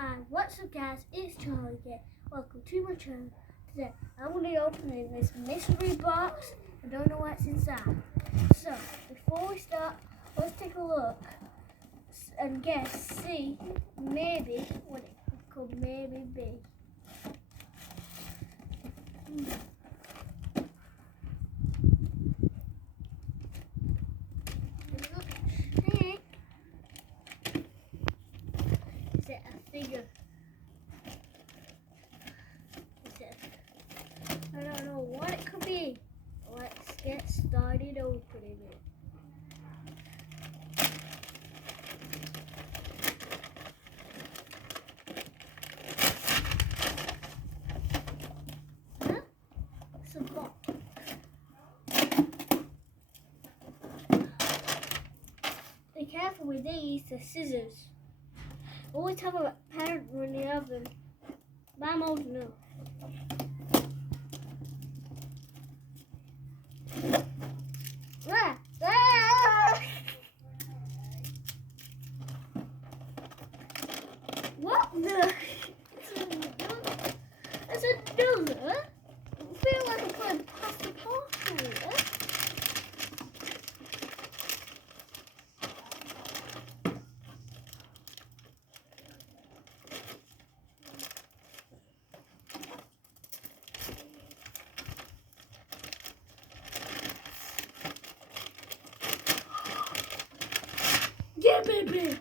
Hi, what's up guys, it's Charlie again. Welcome to my channel. Today I'm going to be opening this mystery box. I don't know what's inside. So, before we start, let's take a look and see maybe what it could maybe be. Is it a figure? I don't know what it could be. Let's get started opening it. Huh? It's a box. Be careful with these, the scissors. Always have a parent when you have them. But I'm old enough. What the? It's a donut. I feel like I'm playing past the parcel here. Yeah, baby!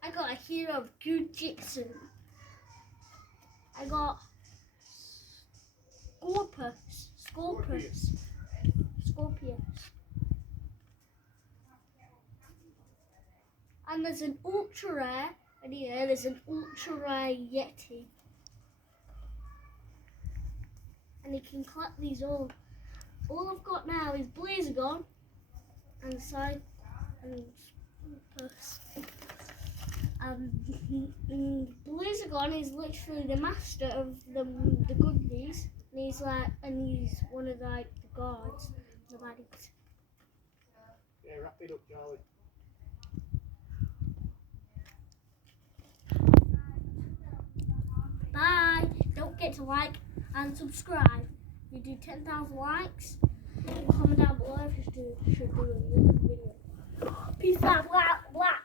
I got a hero of GooJitZu. I got Scorpius. And there's an ultra rare, and here there's an ultra rare Yeti. And you can collect these all. All I've got now is Blazagon and Side and Purse. Blazagon is literally the master of the goodies, and he's one of the guards, the baddies. Yeah, wrap it up, Charlie. Bye. Don't forget to like and subscribe. If you do 10,000 likes, comment down below if you should do another video. Peace out, blah, blah.